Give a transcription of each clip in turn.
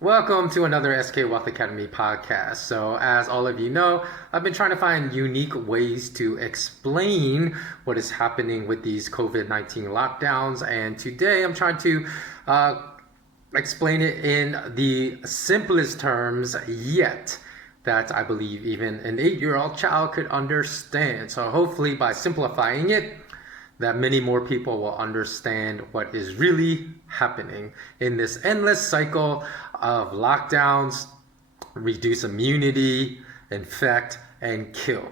Welcome to another SK Wealth Academy podcast. So, as all of you know, I've been trying to find unique ways to explain what is happening with these COVID-19 lockdowns. And today I'm trying to explain it in the simplest terms yet that I believe even an 8-year-old child could understand. So, hopefully, by simplifying it, that many more people will understand what is really happening in this endless cycle of lockdowns, reduce immunity, infect, and kill.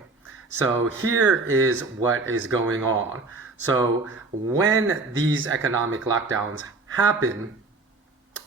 So here is what is going on. So when these economic lockdowns happen,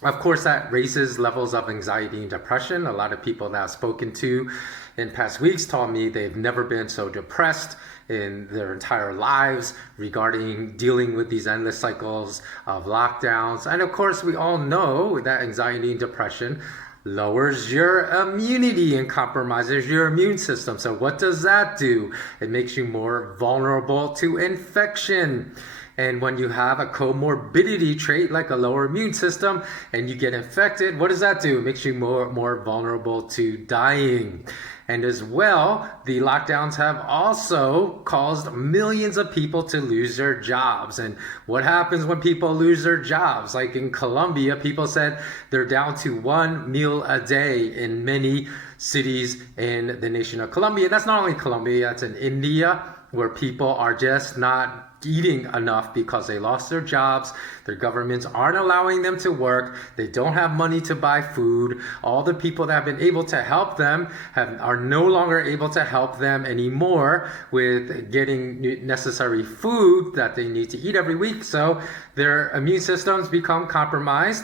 of course, that raises levels of anxiety and depression. A lot of people that I've spoken to in past weeks told me they've never been so depressed in their entire lives regarding dealing with these endless cycles of lockdowns. And of course, we all know that anxiety and depression lowers your immunity and compromises your immune system. So what does that do? It makes you more vulnerable to infection. And when you have a comorbidity trait like a lower immune system and you get infected, what does that do? It makes you more vulnerable to dying. And as well, the lockdowns have also caused millions of people to lose their jobs. And what happens when people lose their jobs? Like in Colombia, people said they're down to 1 meal a day in many cities in the nation of Colombia. That's not only Colombia, that's in India, where people are just not eating enough because they lost their jobs. Their governments aren't allowing them to work. They don't have money to buy food. All the people that have been able to help them are no longer able to help them anymore with getting necessary food that they need to eat every week. So their immune systems become compromised.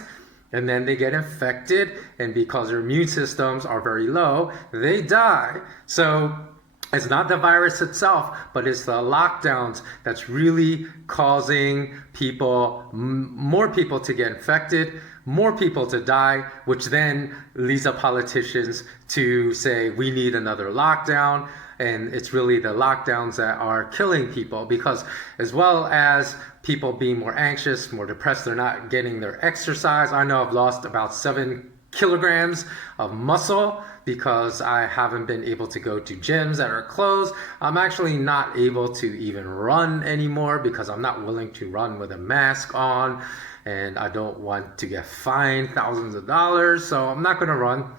And then they get infected, and because their immune systems are very low, they die. So it's not the virus itself, but it's the lockdowns that's really causing people, more people to get infected, more people to die, which then leads up politicians to say, we need another lockdown. And it's really the lockdowns that are killing people, because as well as people being more anxious, more depressed, they're not getting their exercise. I know I've lost about 7 kilograms of muscle because I haven't been able to go to gyms that are closed. I'm actually not able to even run anymore because I'm not willing to run with a mask on, and I don't want to get fined thousands of dollars, so I'm not going to run.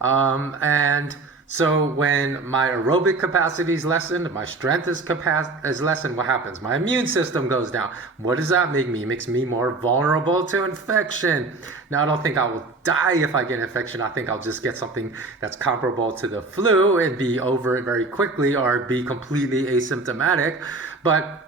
And so when my aerobic capacity is lessened, my strength is lessened, what happens? My immune system goes down. What does that make me? It makes me more vulnerable to infection. Now, I don't think I will die if I get infection. I think I'll just get something that's comparable to the flu and be over it very quickly, or be completely asymptomatic. But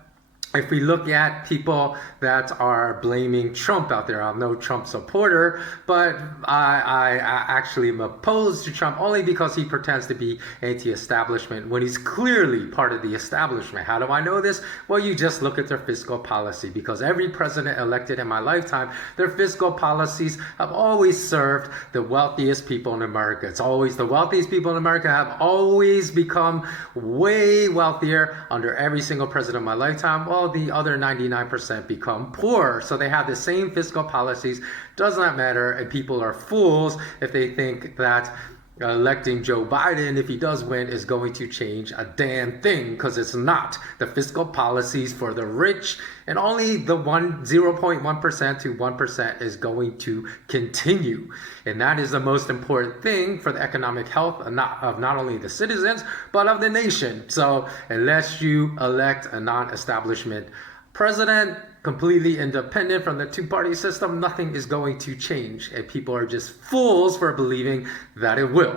if we look at people that are blaming Trump out there, I'm no Trump supporter, but I actually am opposed to Trump only because he pretends to be anti-establishment when he's clearly part of the establishment. How do I know this? Well, you just look at their fiscal policy, because every president elected in my lifetime, their fiscal policies have always served the wealthiest people in America. It's always the wealthiest people in America have always become way wealthier under every single president in my lifetime. Well, the other 99% become poor. So they have the same fiscal policies. Does not matter. And people are fools if they think that electing Joe Biden, if he does win, is going to change a damn thing, because it's not. The fiscal policies for the rich and only the 0.1% to 1% is going to continue. And that is the most important thing for the economic health of not only the citizens, but of the nation. So unless you elect a non-establishment president, completely independent from the two-party system, nothing is going to change. And people are just fools for believing that it will.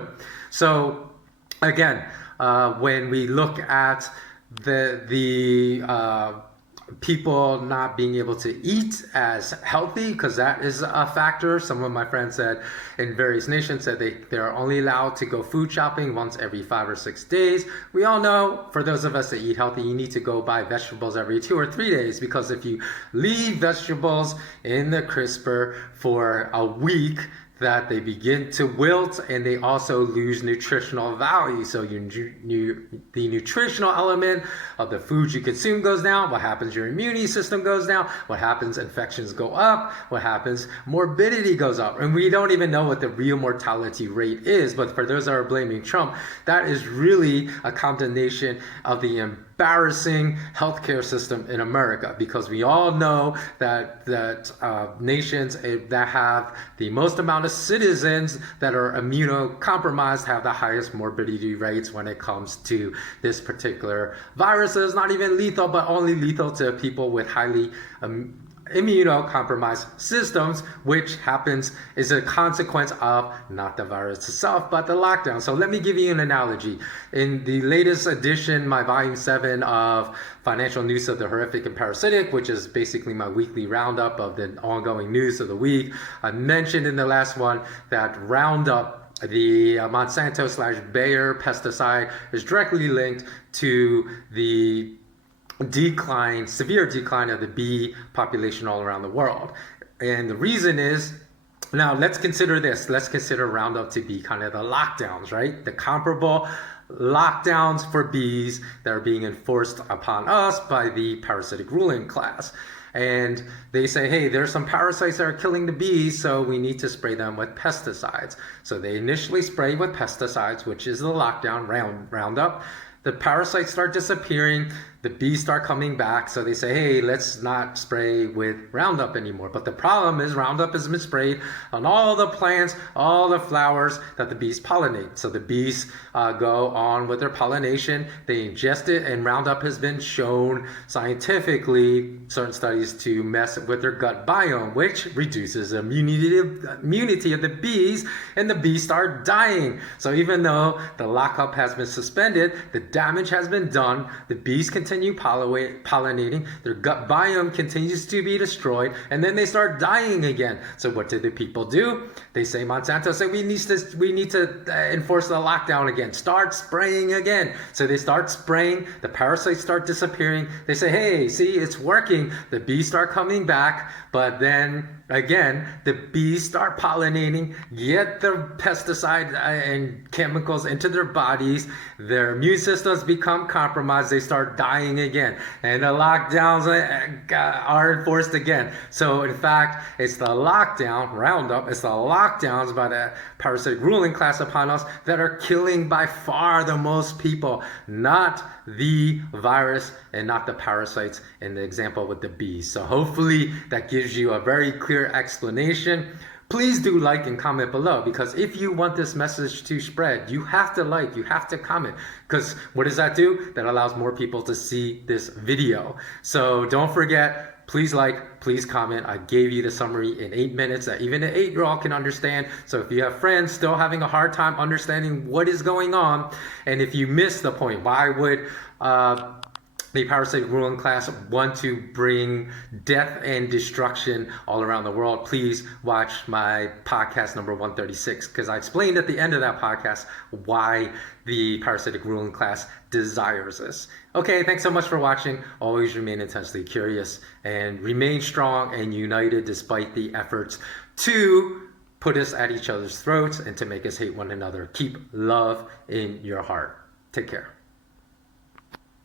So again, when we look at the people not being able to eat as healthy, because that is a factor. Some of my friends said in various nations said they're only allowed to go food shopping once every 5 or 6 days. We all know, for those of us that eat healthy, you need to go buy vegetables every 2 or 3 days, because if you leave vegetables in the crisper for a week, that they begin to wilt and they also lose nutritional value. So the nutritional element of the foods you consume goes down. What happens? Your immunity system goes down. What happens? Infections go up. What happens? Morbidity goes up. And we don't even know what the real mortality rate is. But for those that are blaming Trump, that is really a condemnation of the embarrassing healthcare system in America, because we all know that nations that have the most amount of citizens that are immunocompromised have the highest morbidity rates when it comes to this particular virus. It's not even lethal, but only lethal to people with highly immunocompromised systems, which is a consequence of not the virus itself, but the lockdown. So let me give you an analogy. In the latest edition, my volume 7 of Financial News of the Horrific and Parasitic, which is basically my weekly roundup of the ongoing news of the week, I mentioned in the last one that Roundup, the Monsanto/Bayer pesticide, is directly linked to the severe decline of the bee population all around the world. And the reason is, now let's consider this. Let's consider Roundup to be kind of the lockdowns, right? The comparable lockdowns for bees that are being enforced upon us by the parasitic ruling class. And they say, hey, there's some parasites that are killing the bees, so we need to spray them with pesticides. So they initially spray with pesticides, which is the lockdown, Roundup. The parasites start disappearing, the bees start coming back, so they say, hey, let's not spray with Roundup anymore. But the problem is Roundup has been sprayed on all the plants, all the flowers that the bees pollinate. So the bees go on with their pollination, they ingest it, and Roundup has been shown scientifically, certain studies, to mess with their gut biome, which reduces immunity of the bees, and the bees start dying. So even though the lockup has been suspended, the damage has been done, the bees continue pollinating, their gut biome continues to be destroyed, and then they start dying again. So what did the people do? They say, Monsanto say, we need to enforce the lockdown again, start spraying again. So they start spraying, the parasites start disappearing, they say, hey, see, it's working, the bees start coming back, but then again, the bees start pollinating, get the pesticide and chemicals into their bodies, their immune systems become compromised, they start dying again, and the lockdowns are enforced again. So in fact, it's the lockdown, Roundup, it's the lockdowns by the parasitic ruling class upon us that are killing by far the most people, not the virus and not the parasites in the example with the bees. So hopefully that gives you a very clear explanation. Please do like and comment below, because if you want this message to spread, you have to like, you have to comment, because what does that do? That allows more people to see this video. So don't forget, please like, please comment. I gave you the summary in 8 minutes that even an 8-year-old can understand. So if you have friends still having a hard time understanding what is going on, and if you miss the point, why would the parasitic ruling class want to bring death and destruction all around the world, please watch my podcast number 136, because I explained at the end of that podcast why the parasitic ruling class desires this. Okay, thanks so much for watching. Always remain intensely curious and remain strong and united despite the efforts to put us at each other's throats and to make us hate one another. Keep love in your heart. Take care.